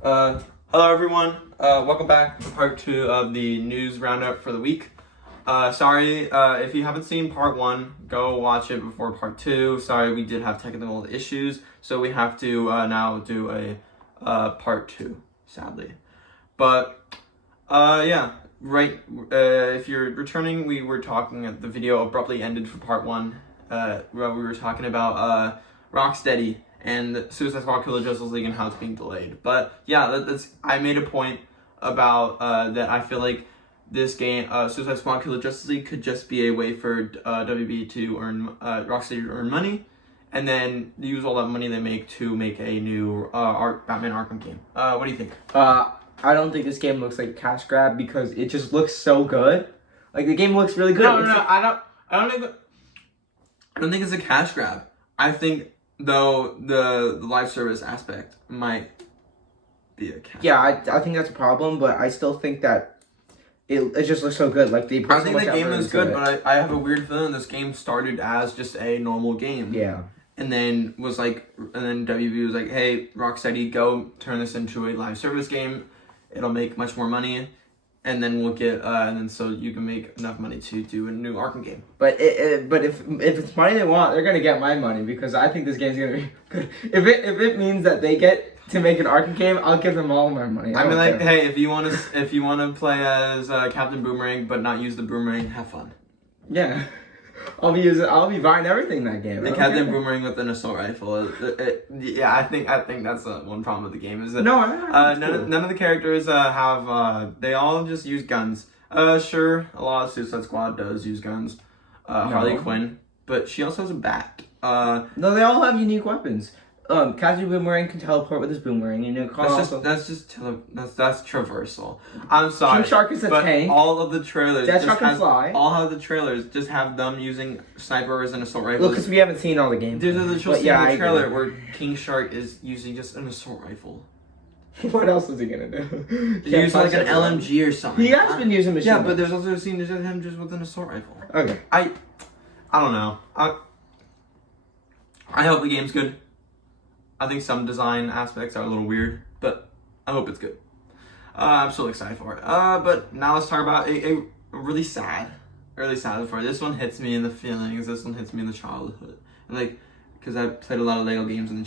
Hello everyone. Welcome back to part 2 of the news roundup for the week. Sorry, if you haven't seen part 1, go watch it before part 2. Sorry, we did have technical issues, so we have to now do a part 2, sadly. But yeah, right. If you're returning, we were talking. The video abruptly ended for part 1. Where we were talking about Rocksteady and Suicide Squad Killer Justice League and how it's being delayed. But yeah, I made a point about that I feel like this game, Suicide Squad Killer Justice League, could just be a way for WB to earn, Rocksteady to earn money, and then use all that money they make to make a new Batman Arkham game. What do you think? I don't think this game looks like a cash grab because it just looks so good. Like, the game looks really good. No, I don't think it's a cash grab. I think, though, the live service aspect might be a cash. Yeah, I think that's a problem, but I still think that it just looks so good. Like, I think the game is good, but I have a weird feeling this game started as just a normal game. Yeah. And then WB was like, hey, Rocksteady, go turn this into a live service game. It'll make much more money. And then we'll get, and then so you can make enough money to do a new Arkham game. But if it's money they want, they're gonna get my money because I think this game's gonna be good. If it means that they get to make an Arkham game, I'll give them all my money. I mean, like, hey, if you wanna play as Captain Boomerang but not use the boomerang, have fun. Yeah. I'll be buying everything in that game. The Captain Boomerang with an assault rifle. Yeah, I think that's one problem with the game is that none of the characters have they all just use guns. Sure, a lot of Suicide Squad does use guns. Harley Quinn, but she also has a bat. No, they all have unique weapons. Captain Boomerang can teleport with his boomerang. You know, that's traversal. I'm sorry. King Shark is a tank. All of the trailers. Deathstroke can fly. All of the trailers just have them using snipers and assault rifles. Look, because we haven't seen all the games. There's a literal scene in the trailer where King Shark is using just an assault rifle. What else is he gonna do? He's using like an LMG or something. He has been using machine guns. Yeah, but there's also a scene that's him just with an assault rifle. Okay. I don't know. I hope the game's good. I think some design aspects are a little weird, but I hope it's good. I'm so excited for it. But now let's talk about a really sad story. This one hits me in the feelings. This one hits me in the childhood, and like, because I played a lot of Lego games in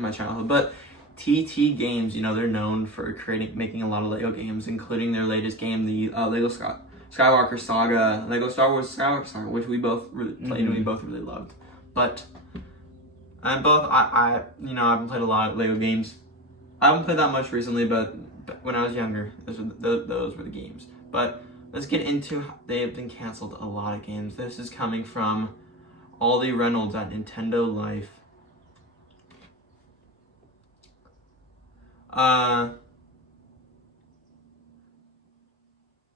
my childhood. But TT Games, you know, they're known for making a lot of Lego games, including their latest game, the Lego Skywalker Saga, Lego Star Wars Skywalker Saga, which we both really played and we both really loved. But I haven't played a lot of Lego games. I haven't played that much recently, but when I was younger, those were the games. But let's get into, they have been canceled a lot of games. This is coming from Aldi Reynolds at Nintendo Life.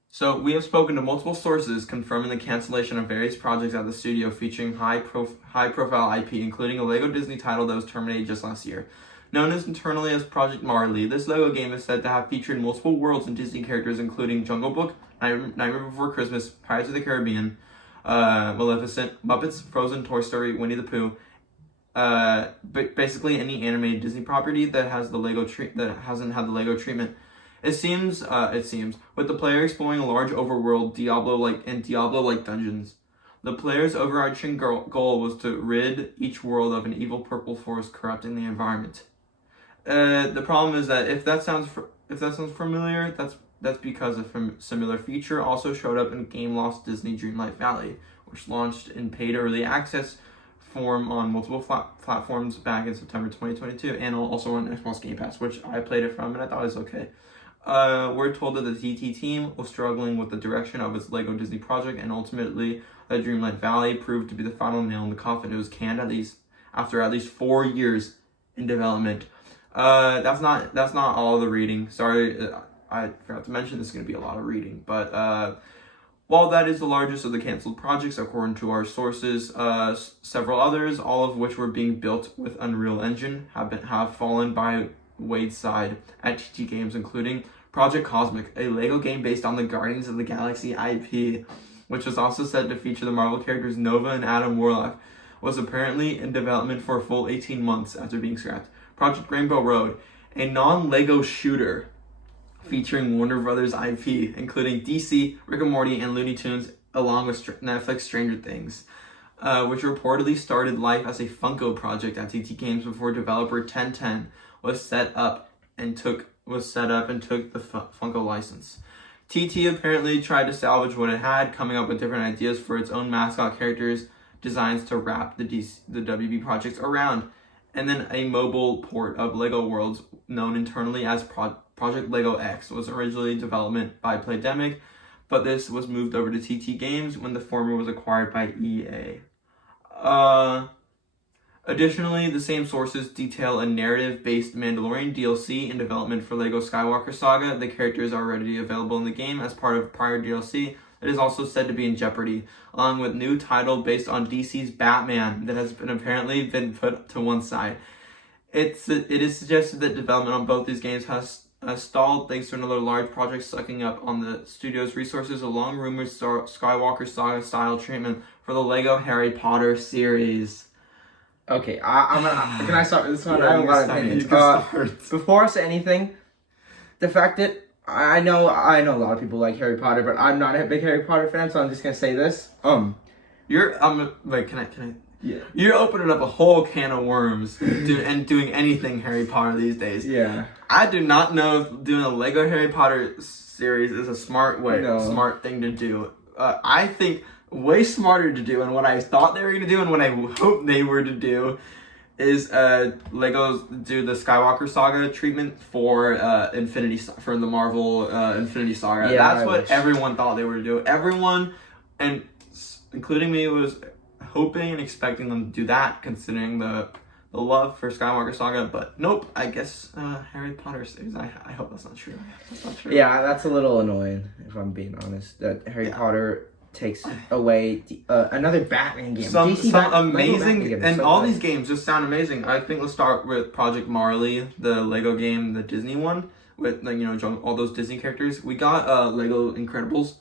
So we have spoken to multiple sources confirming the cancellation of various projects at the studio featuring high-profile IP, including a Lego Disney title that was terminated just last year. Known as internally as Project Marley, this Lego game is said to have featured multiple worlds and Disney characters, including Jungle Book, Nightmare Before Christmas, Pirates of the Caribbean, Maleficent, Muppets, Frozen, Toy Story, Winnie the Pooh. But basically any animated Disney property that hasn't had the Lego treatment. It seems, with the player exploring a large overworld, Diablo-like dungeons. The player's overarching goal was to rid each world of an evil purple force corrupting the environment. The problem is that if that sounds familiar, that's because a similar feature also showed up in Game Lost Disney Dreamlight Valley, which launched in paid early access form on multiple platforms back in September 2022, and also on Xbox Game Pass, which I played it from and I thought it was okay. We're told that the TT team was struggling with the direction of its Lego Disney project, and ultimately that Dreamlight Valley proved to be the final nail in the coffin. It was canned after at least 4 years in development. That's not all the reading. Sorry, I forgot to mention this is going to be a lot of reading, but while that is the largest of the canceled projects, according to our sources, several others, all of which were being built with Unreal Engine, have fallen by wayside at TT Games, including Project Cosmic, a Lego game based on the Guardians of the Galaxy IP, which was also said to feature the Marvel characters Nova and Adam Warlock, was apparently in development for a full 18 months after being scrapped. Project Rainbow Road, a non-Lego shooter featuring Warner Brothers IP, including DC, Rick and Morty, and Looney Tunes, along with Netflix Stranger Things, which reportedly started life as a Funko project at TT Games before developer 1010 was set up and took the Funko license. TT apparently tried to salvage what it had, coming up with different ideas for its own mascot characters, designs to wrap the WB projects around, and then a mobile port of Lego Worlds, known internally as Project Lego X, was originally development by Playdemic, but this was moved over to TT Games when the former was acquired by EA. Additionally, the same sources detail a narrative-based Mandalorian DLC in development for Lego Skywalker Saga. The character is already available in the game as part of prior DLC. It is also said to be in jeopardy, along with new title based on DC's Batman that has apparently been put to one side. It is suggested that development on both these games has stalled thanks to another large project sucking up on the studio's resources, along rumored Skywalker Saga style treatment for the Lego Harry Potter series. Okay, can I start with this one? Yeah, I have a lot of opinions. Before I say anything, the fact that I know a lot of people like Harry Potter, but I'm not a big Harry Potter fan, so I'm just gonna say this. You're like, can I? Yeah. You're opening up a whole can of worms and doing anything Harry Potter these days. Yeah. I do not know if doing a Lego Harry Potter series is a smart thing to do. I think way smarter to do, and what I thought they were gonna do, and what I hope they were to do, is Legos do the Skywalker Saga treatment for for the Marvel Infinity Saga. Yeah, That's what everyone thought they were to do. Everyone, and including me, was hoping and expecting them to do that, considering the love for Skywalker Saga. But nope, I guess Harry Potter series. I hope that's not true. That's not true. Yeah, that's a little annoying, if I'm being honest. That Harry Potter takes away another Batman game. Some amazing, game and so all good. these games just sound amazing. I think let's start with Project Marley, the Lego game, the Disney one, with all those Disney characters. We got Lego Incredibles.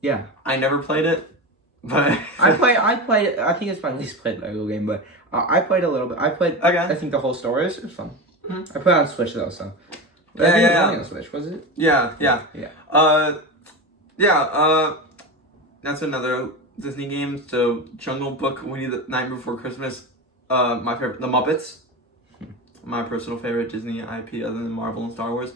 Yeah, I never played it, but I played it. I think it's my least played Lego game, but I played a little bit. I played. Okay. I think the whole story is fun. Mm-hmm. I played it on Switch though, so. I think it was only on Switch, was it? Yeah. Yeah. That's another Disney game. So Jungle Book, Winnie the Night Before Christmas. My favorite, The Muppets. My personal favorite Disney IP other than Marvel and Star Wars.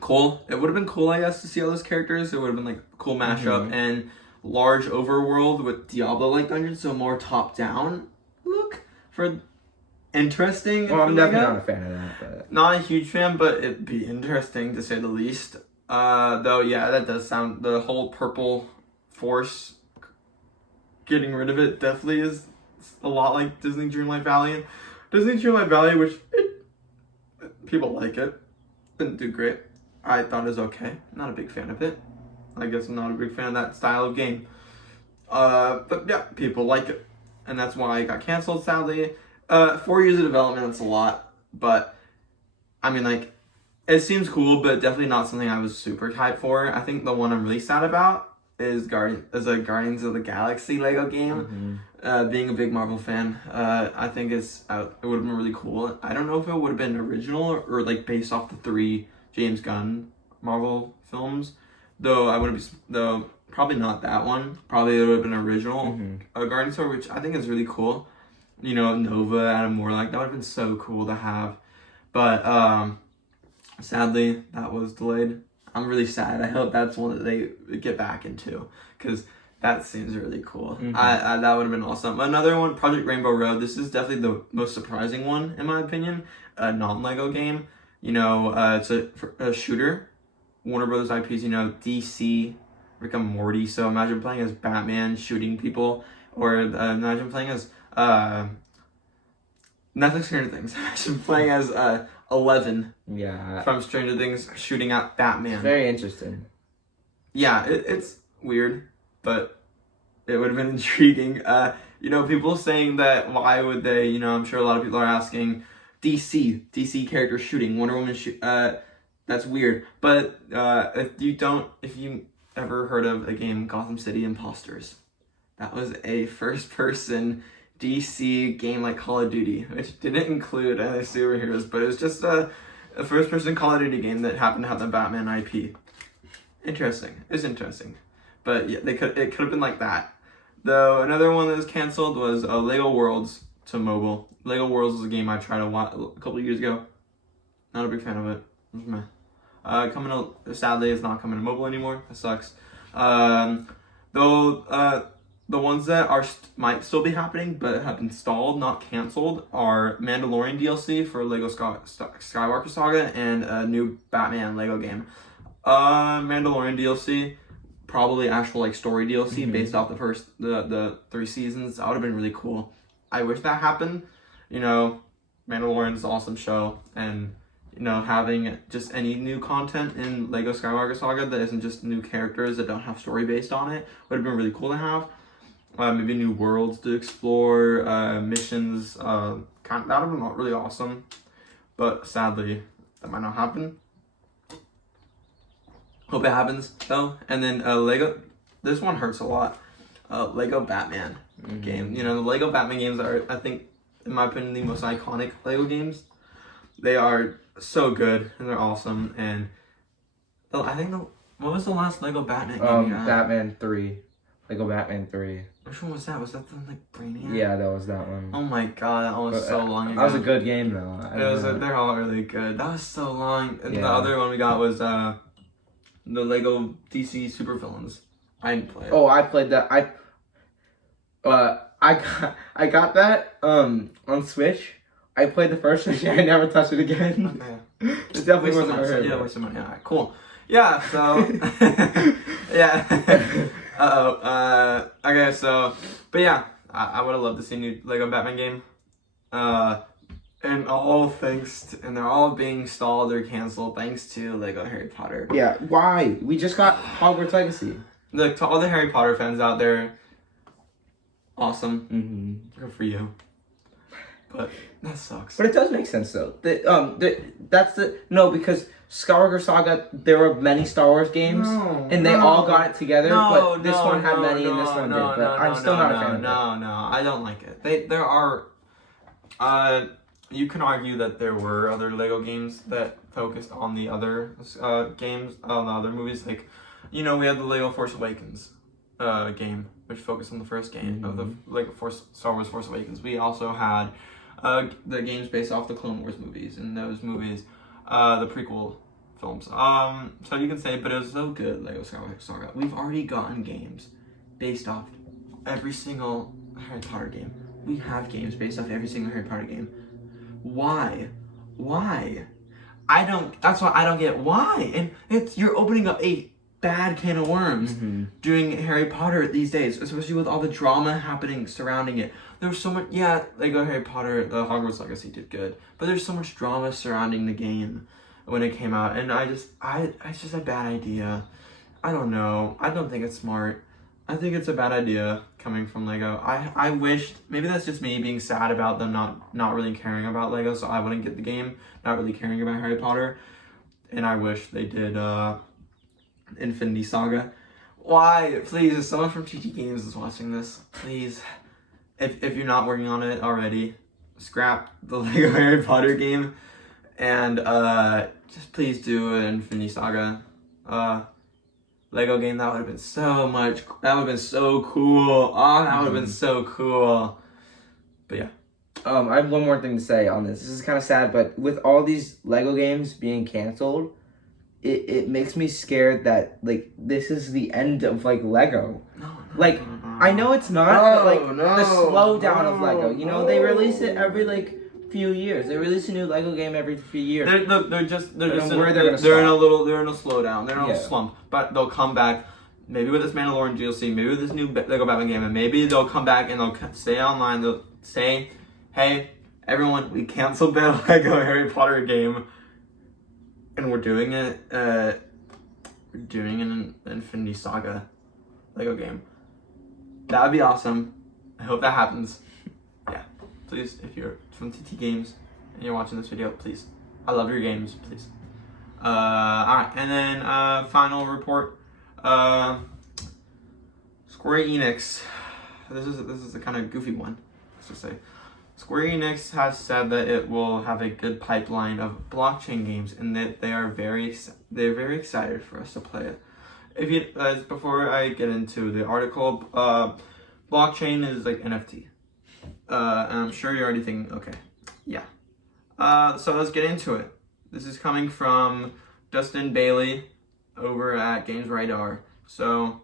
Cool. It would have been cool, I guess, to see all those characters. It would have been like a cool mashup and large overworld with Diablo-like dungeons, so more top-down look for interesting. Well, I'm definitely not a fan of that, but not a huge fan, but it'd be interesting to say the least. Though, yeah, that does sound, the whole purple force, getting rid of it definitely is a lot like Disney Dreamlight Valley. Disney Dreamlight Valley, which people like it, didn't do great. I thought it was okay. Not a big fan of it. I guess I'm not a big fan of that style of game. But yeah, people like it. And that's why it got canceled, sadly. 4 years of development, that's a lot. But, I mean, like, it seems cool, but definitely not something I was super hyped for. I think the one I'm really sad about is a Guardians of the Galaxy Lego game. Being a big Marvel fan, I think it would have been really cool. I don't know if it would have been original or like based off the 3 James Gunn Marvel films, though probably not that one. Probably it would have been original Guardians Store, which I think is really cool. Nova, Adam Warlock, that would have been so cool to have. But sadly, that was delayed. I'm really sad. I hope that's one that they get back into, because that seems really cool. I that would have been awesome. Another one, Project Rainbow Road. This is definitely the most surprising one, in my opinion. A non-Lego game. It's a shooter. Warner Brothers IPs, DC, Rick and Morty. So imagine playing as Batman shooting people, or imagine playing as Netflix Stranger Things. Imagine playing as 11 from Stranger Things shooting at Batman. It's very interesting. Yeah, it's weird, but it would have been intriguing. People saying that why would they, I'm sure a lot of people are asking, DC characters shooting, Wonder Woman that's weird. But if you ever heard of a game, Gotham City Imposters, that was a first-person DC game like Call of Duty, which didn't include any superheroes, but it was just a first-person Call of Duty game that happened to have the Batman IP. Interesting. It's interesting, but yeah, it could have been like that. Though another one that was canceled was Lego Worlds to mobile. Lego Worlds is a game I tried to watch a couple of years ago. Not a big fan of it. It was meh. Sadly, it's not coming to mobile anymore. That sucks. Though the ones that might still be happening but have been stalled, not canceled, are Mandalorian DLC for Lego Skywalker Saga and a new Batman Lego game. Mandalorian DLC, probably actual like story DLC based off the 3 seasons. That would have been really cool. I wish that happened. You know, Mandalorian's an awesome show, and you know, having just any new content in Lego Skywalker Saga that isn't just new characters that don't have story based on it would have been really cool to have. Maybe new worlds to explore, missions. That would have been really awesome, but sadly, that might not happen. Hope it happens though. And then Lego. This one hurts a lot. Lego Batman game. You know, the Lego Batman games are, I think, in my opinion, the most iconic Lego games. They are so good and they're awesome. And I think what was the last Lego Batman game you had? Batman 3. Lego Batman 3. Which one was that? Was that the like Brainiac? Yeah, that was that one. Oh my god, that was so long ago. That was a good game though. They're all really good. That was so long. And Yeah. the other one we got was the Lego DC Supervillains. I didn't play it. Oh, I played that. I got that on Switch. I played the first one. I never touched it again. Okay. It definitely Waste of wasn't money. worth it. Yeah, waste of money. Alright, cool. Yeah, so yeah. Okay, so but yeah, I would have loved to see a new Lego Batman game. And they're all being stalled or canceled thanks to Lego Harry Potter. Yeah, why? We just got Hogwarts Legacy. Look, to all the Harry Potter fans out there, awesome. Mm-hmm. Good for you. But that sucks. But it does make sense though. Because Skywalker Saga, there were many Star Wars games, and they all got it together. But this one had many, and this one did. But I'm still not a fan of it. No, I don't like it. There are. You can argue that there were other Lego games that focused on the other games, on the other movies. Like, you know, we had the Lego Force Awakens game, which focused on the first game of the Lego Star Wars Force Awakens. We also had the games based off the Clone Wars movies, and those movies, the prequel films. So you can say, but it was so good, Lego Skywalker Saga. We've already gotten games based off every single Harry Potter game. We have games based off every single Harry Potter game. Why? That's why I don't get why. And you're opening up a bad can of worms doing Harry Potter these days, especially with all the drama happening surrounding it. There was so much, Lego Harry Potter, the Hogwarts Legacy did good, but there's so much drama surrounding the game when it came out, and it's just a bad idea. I don't know. I don't think it's smart. I think it's a bad idea coming from Lego. I wished, maybe that's just me being sad about them not really caring about Lego, so I wouldn't get the game, not really caring about Harry Potter, and I wish they did Infinity Saga. Why? Please, if someone from TT Games is watching this, please, if you're not working on it already, scrap the Lego Harry Potter game, and just please do an Infinity Saga Lego game. That would have been so cool. Oh, that would have been so cool. But yeah. I have one more thing to say on this. This is kind of sad, but with all these Lego games being canceled, it makes me scared that like this is the end of like Lego. No. I know it's not, but the slowdown of Lego. You know, they release it every few years. They release a new Lego game every few years. They're in a slowdown. They're in a slump, but they'll come back. Maybe with this Mandalorian DLC, maybe with this new Lego Batman game, and maybe they'll come back and they'll stay online. They'll say, "Hey, everyone, we canceled the Lego Harry Potter game, and we're doing it. We're doing an Infinity Saga Lego game." That would be awesome. I hope that happens. Yeah, please, if you're from TT Games and you're watching this video, please. I love your games, please. Alright, and then final report. Square Enix. This is a kind of goofy one. let's just say. Square Enix has said that it will have a good pipeline of blockchain games, and that they're very excited for us to play it. If you before I get into the article, blockchain is like NFT. And I'm sure you're already thinking, okay, yeah. So let's get into it. This is coming from Dustin Bailey over at Games Radar. So,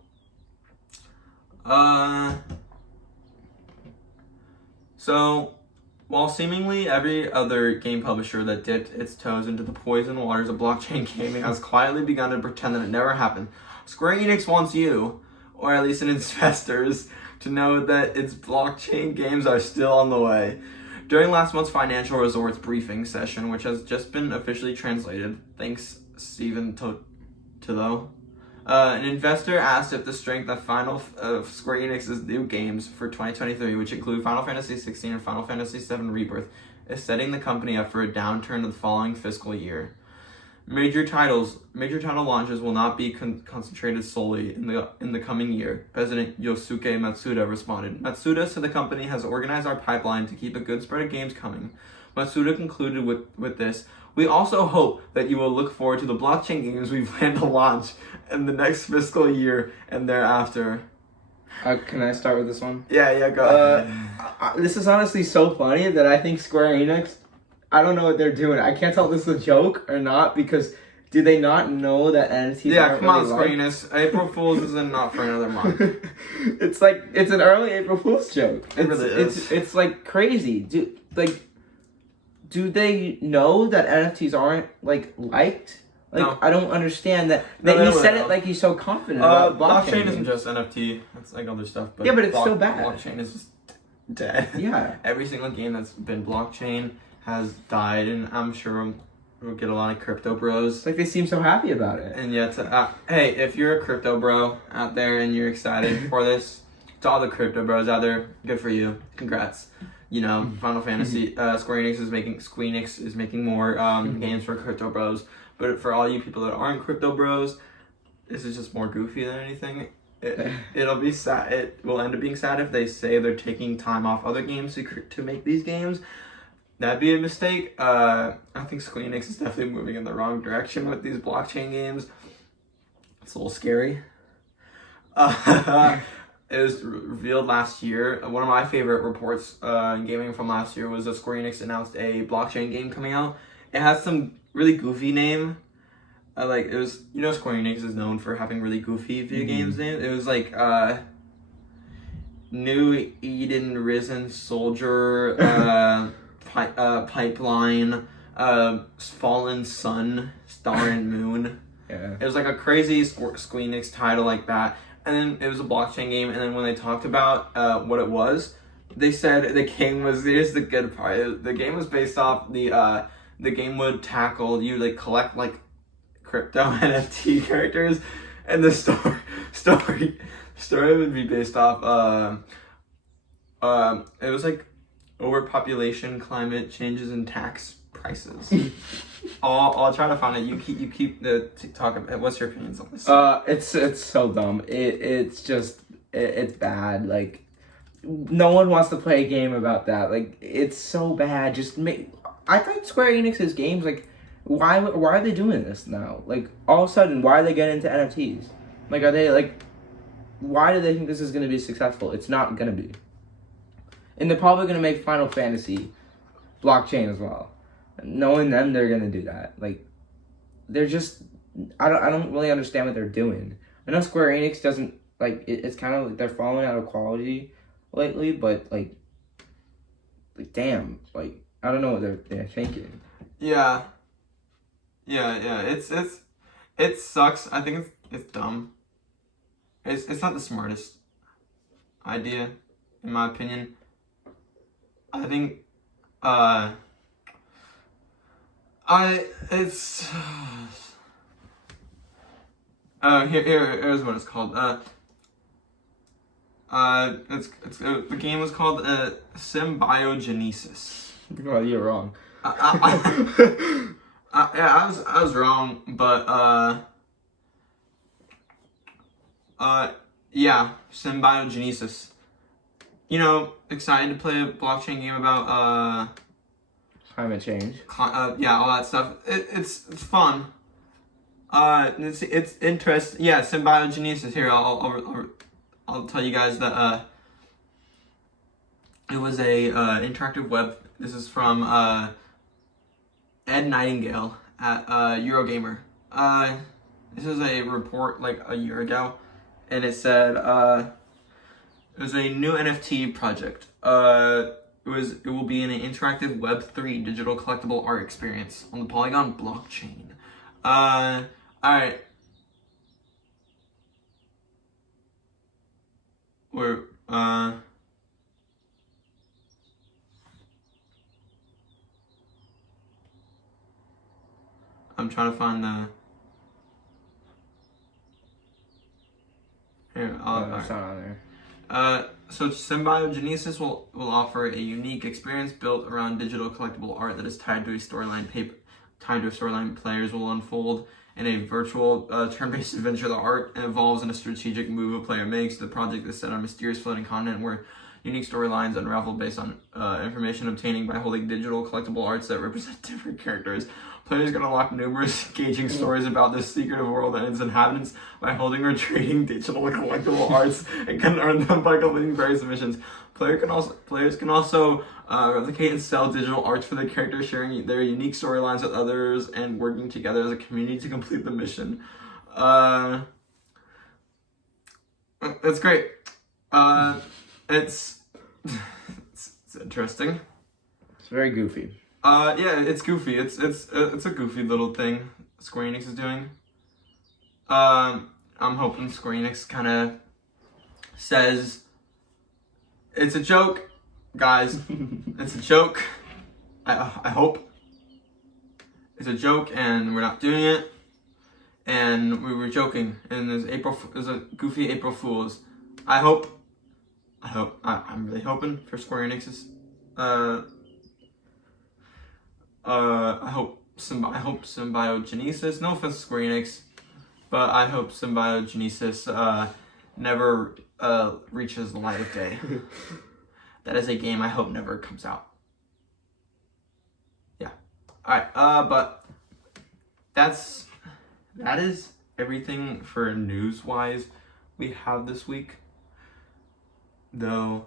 while seemingly every other game publisher that dipped its toes into the poison waters of blockchain gaming has quietly begun to pretend that it never happened, Square Enix wants you, or at least its investors, to know that its blockchain games are still on the way. During last month's Financial Resorts briefing session, which has just been officially translated, thanks Stephen Tillo, an investor asked if the strength of Square Enix's new games for 2023, which include Final Fantasy XVI and Final Fantasy VII Rebirth, is setting the company up for a downturn of the following fiscal year. Major title launches will not be concentrated solely in the coming year. President Yosuke Matsuda responded. Matsuda said the company has organized our pipeline to keep a good spread of games coming. Matsuda concluded with this. We also hope that you will look forward to the blockchain games we plan to launch in the next fiscal year and thereafter. Can I start with this one? Yeah, go ahead. This is honestly so funny that I think Square Enix, I don't know what they're doing. I can't tell if this is a joke or not, because do they not know that NFTs Yeah, aren't come on, really Square liked? Enix. April Fool's isn't not for another month. It's like, it's an early April Fool's joke. It really is. It's like crazy. Do they know that NFTs aren't liked? No. I don't understand that. No, That they he don't said really it know. like he's so confident about Blockchain games. isn't just NFT. It's like other stuff. But Yeah, but it's still bad. Blockchain is just dead. Yeah. Every single game that's been blockchain has died, and I'm sure we'll get a lot of crypto bros. It's like they seem so happy about it. And yet, hey, if you're a crypto bro out there and you're excited for this, to all the crypto bros out there, good for you. Congrats. You know, Final Fantasy, Square Enix is making more games for crypto bros. But for all you people that aren't crypto bros, this is just more goofy than anything. It'll be sad. It will end up being sad if they say they're taking time off other games to make these games. That'd be a mistake. I think Square Enix is definitely moving in the wrong direction with these blockchain games. It's a little scary. It was revealed last year. One of my favorite reports in gaming from last year was that Square Enix announced a blockchain game coming out. It has some really goofy name. It was, Square Enix is known for having really goofy video games names. It was like New Eden Risen Soldier, Pipeline, Fallen Sun, Star and Moon. Yeah. It was like a crazy Square Enix title like that. And then it was a blockchain game, and then when they talked about what it was, they said the game was, here's the good part, the game was based off the game would tackle, you collect crypto NFT characters, and the story would be based off, it was overpopulation, climate changes, and tax prices. I'll try to find it. You keep the TikTok. What's your opinions on this? It's so dumb. It's just it's bad. No one wants to play a game about that. It's so bad. I thought Square Enix's games, why are they doing this now? All of a sudden, why are they getting into NFTs? Are they why do they think this is gonna be successful? It's not gonna be. And they're probably gonna make Final Fantasy blockchain as well. Knowing them, they're gonna do that. They're just, I don't really understand what they're doing. I know Square Enix doesn't it's kind of they're falling out of quality lately, but damn, I don't know what they're thinking. Yeah. It sucks. I think it's dumb. It's not the smartest idea, in my opinion. I think here's what it's called. The game was called Symbiogenesis. Well, you're wrong. Yeah, I was wrong, but yeah, Symbiogenesis. excited to play a blockchain game about Climate change. yeah, all that stuff. It's fun. It's interesting. Yeah, symbiogenesis. Here, I'll tell you guys that it was a interactive web. This is from Ed Nightingale at Eurogamer. This is a report like a year ago, and it said it was a new NFT project. It will be an interactive Web3 digital collectible art experience on the Polygon blockchain. All right. We're I'm trying to find the. Here, It's all right. not on there. So Symbiogenesis will offer a unique experience built around digital collectible art that is tied to a storyline. Players will unfold in a virtual turn-based adventure. The art evolves in a strategic move a player makes. The project is set on a mysterious floating continent where unique storylines unravel based on information obtaining by holding digital collectible arts that represent different characters. Players can unlock numerous engaging stories about this secretive world and its inhabitants by holding or trading digital collectible arts and can earn them by completing various missions. Players can also replicate and sell digital arts for their characters, sharing their unique storylines with others and working together as a community to complete the mission. That's great. It's interesting. It's very goofy. Yeah, it's goofy. It's a goofy little thing Square Enix is doing. I'm hoping Square Enix kind of says it's a joke, guys. It's a joke. I hope it's a joke, and we're not doing it. And we were joking, and there's a goofy April Fools. I'm really hoping for Square Enix's. I hope Symbiogenesis. No offense to Square Enix, but I hope Symbiogenesis never reaches the light of day. That is a game I hope never comes out. Yeah. All right. But that is everything for news wise we have this week. Though,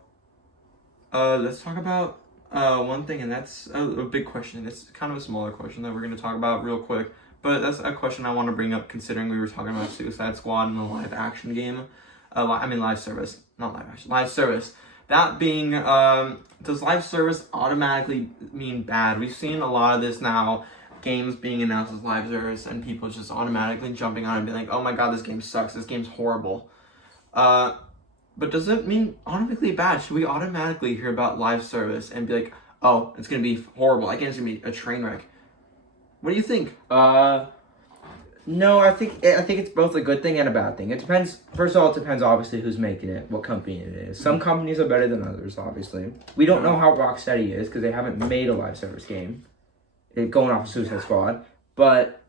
let's talk about one thing, and that's a big question. It's kind of a smaller question that we're going to talk about real quick, but that's a question I want to bring up considering we were talking about Suicide Squad in the live action game. Live service, not live action, live service. That being, does live service automatically mean bad? We've seen a lot of this now, games being announced as live service, and people just automatically jumping on it and being like, oh my god, this game sucks, this game's horrible. But does it mean automatically bad? Should we automatically hear about live service and be like, oh, it's going to be horrible, I guess it's going to be a train wreck? What do you think? No, I think it's both a good thing and a bad thing. It depends. First of all, it depends obviously who's making it, what company it is. Some companies are better than others, obviously. We don't know how Rocksteady is because they haven't made a live service game. Going off of Suicide Squad, but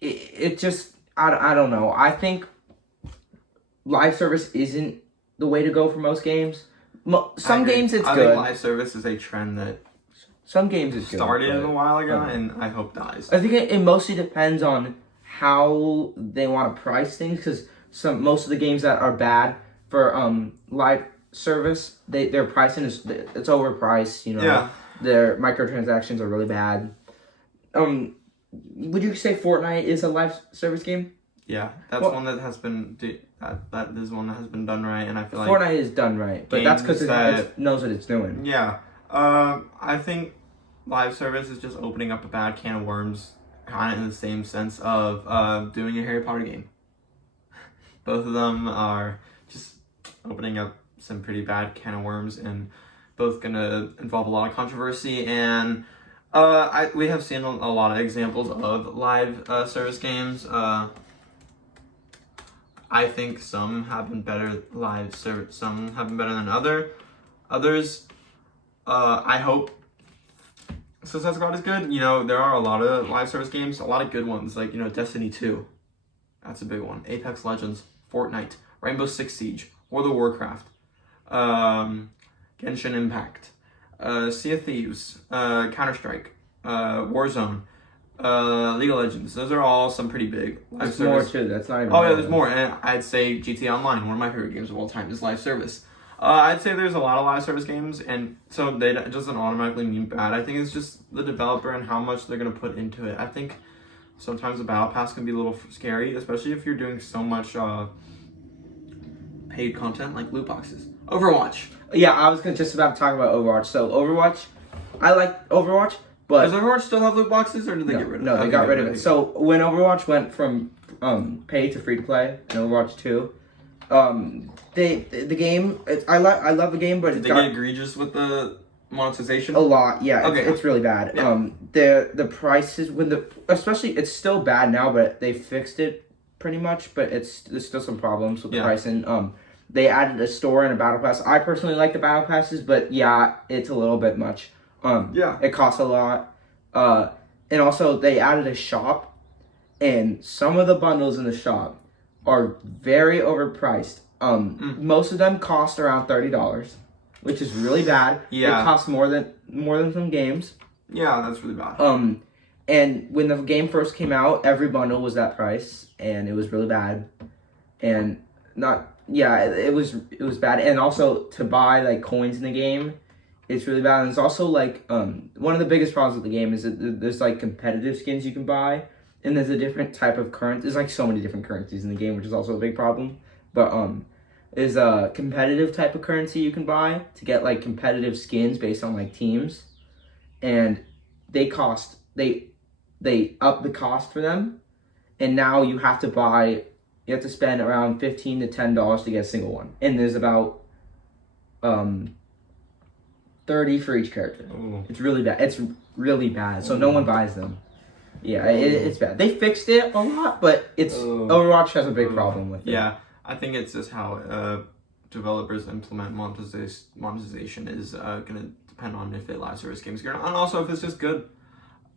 it just I don't know. I think live service isn't the way to go for most games. Some games it's I good. think live service is a trend that some games it's started good, a while ago, and I hope dies. I think it mostly depends on how they want to price things, because most of the games that are bad for live service, their pricing it's overpriced. Yeah. Their microtransactions are really bad. Would you say Fortnite is a live service game? Yeah, that's one that has been that is one that has been done right, and I feel like Fortnite is done right, but that's because it knows what it's doing. Yeah, I think live service is just opening up a bad can of worms, kind of in the same sense of doing a Harry Potter game. Both of them are just opening up some pretty bad can of worms, and both gonna involve a lot of controversy. And we have seen a lot of examples of live service games. I think some have been better live service, some have been better than others. I hope Suicide Squad is good. There are a lot of live service games, a lot of good ones, like, Destiny 2. That's a big one. Apex Legends, Fortnite, Rainbow Six Siege, World of Warcraft. Genshin Impact, Sea of Thieves, Counter-Strike, Warzone, League of Legends. Those are all some pretty big live There's more service. too. That's not even. Oh yeah, there's more, and I'd say GTA Online, one of my favorite games of all time, is live service. I'd say there's a lot of live service games, and so it doesn't automatically mean bad. I think it's just the developer and how much they're gonna put into it. I think sometimes the battle pass can be a little scary, especially if you're doing so much paid content like loot boxes. Overwatch. Yeah, I was just about to talk about Overwatch. So Overwatch, I like Overwatch, but Does Overwatch still have loot boxes, or did they get rid of it? no, they got rid of it. So when Overwatch went from pay to free to play in Overwatch 2, the game, I love the game, but Did it they got get egregious with the monetization? a lot. Yeah, Okay. it's really bad. Yeah. The prices especially it's still bad now, but they fixed it pretty much. But there's still some problems with the pricing. They added a store and a battle pass. I personally like the battle passes, but yeah, it's a little bit much. It costs a lot. And also they added a shop, and some of the bundles in the shop are very overpriced. Most of them cost around $30, which is really bad. Yeah. It costs more than some games. Yeah, that's really bad. And when the game first came out, every bundle was that price, and it was really bad. And it was bad. And also to buy like coins in the game, it's really bad. And it's also like one of the biggest problems with the game is that there's like competitive skins you can buy, and there's a different type of currency. There's like so many different currencies in the game, which is also a big problem. But there's a competitive type of currency you can buy to get like competitive skins based on like teams, and they up the cost for them, and now you have to spend around $15 to $10 to get a single one, and there's about 30 for each character. Ooh. It's really bad. So no one buys them. Yeah, it's bad. They fixed it a lot, but Overwatch has a big problem with it. Yeah, I think it's just how developers implement monetization is going to depend on if it live service games are, and also if it's just good.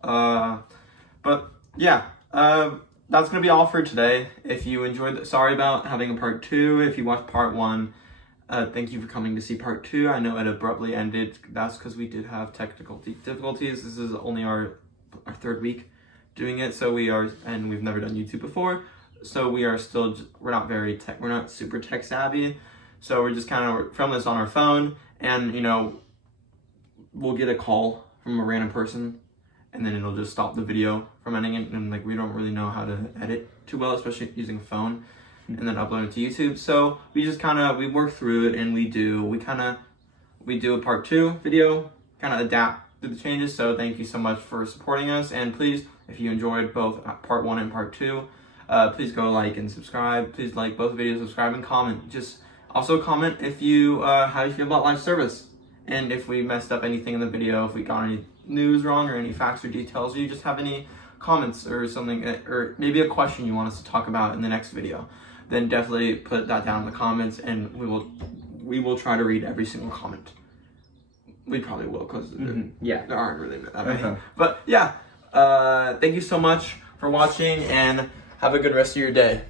But yeah, that's gonna be all for today. If you enjoyed sorry about having a part 2. If you watched part 1, thank you for coming to see part 2. I know it abruptly ended. That's because we did have technical difficulties. This is only our 3rd week doing it, and we've never done YouTube before, so we're not super tech savvy. So we're just kind of filming this on our phone, and we'll get a call from a random person, and then it'll just stop the video from ending it, and like we don't really know how to edit too well, especially using a phone, and then upload it to YouTube. So we just we work through it, and we do a part 2 video, adapt to the changes. So thank you so much for supporting us, and please, if you enjoyed both part 1 and part 2, please go like and subscribe. Please like both videos, subscribe, and comment. Just also comment if you how you feel about live service, and if we messed up anything in the video, if we got any news wrong or any facts or details, or you just have any comments or something, or maybe a question you want us to talk about in the next video, then definitely put that down in the comments, and we will try to read every single comment. We probably will, because there aren't really that many. But yeah, thank you so much for watching, and have a good rest of your day.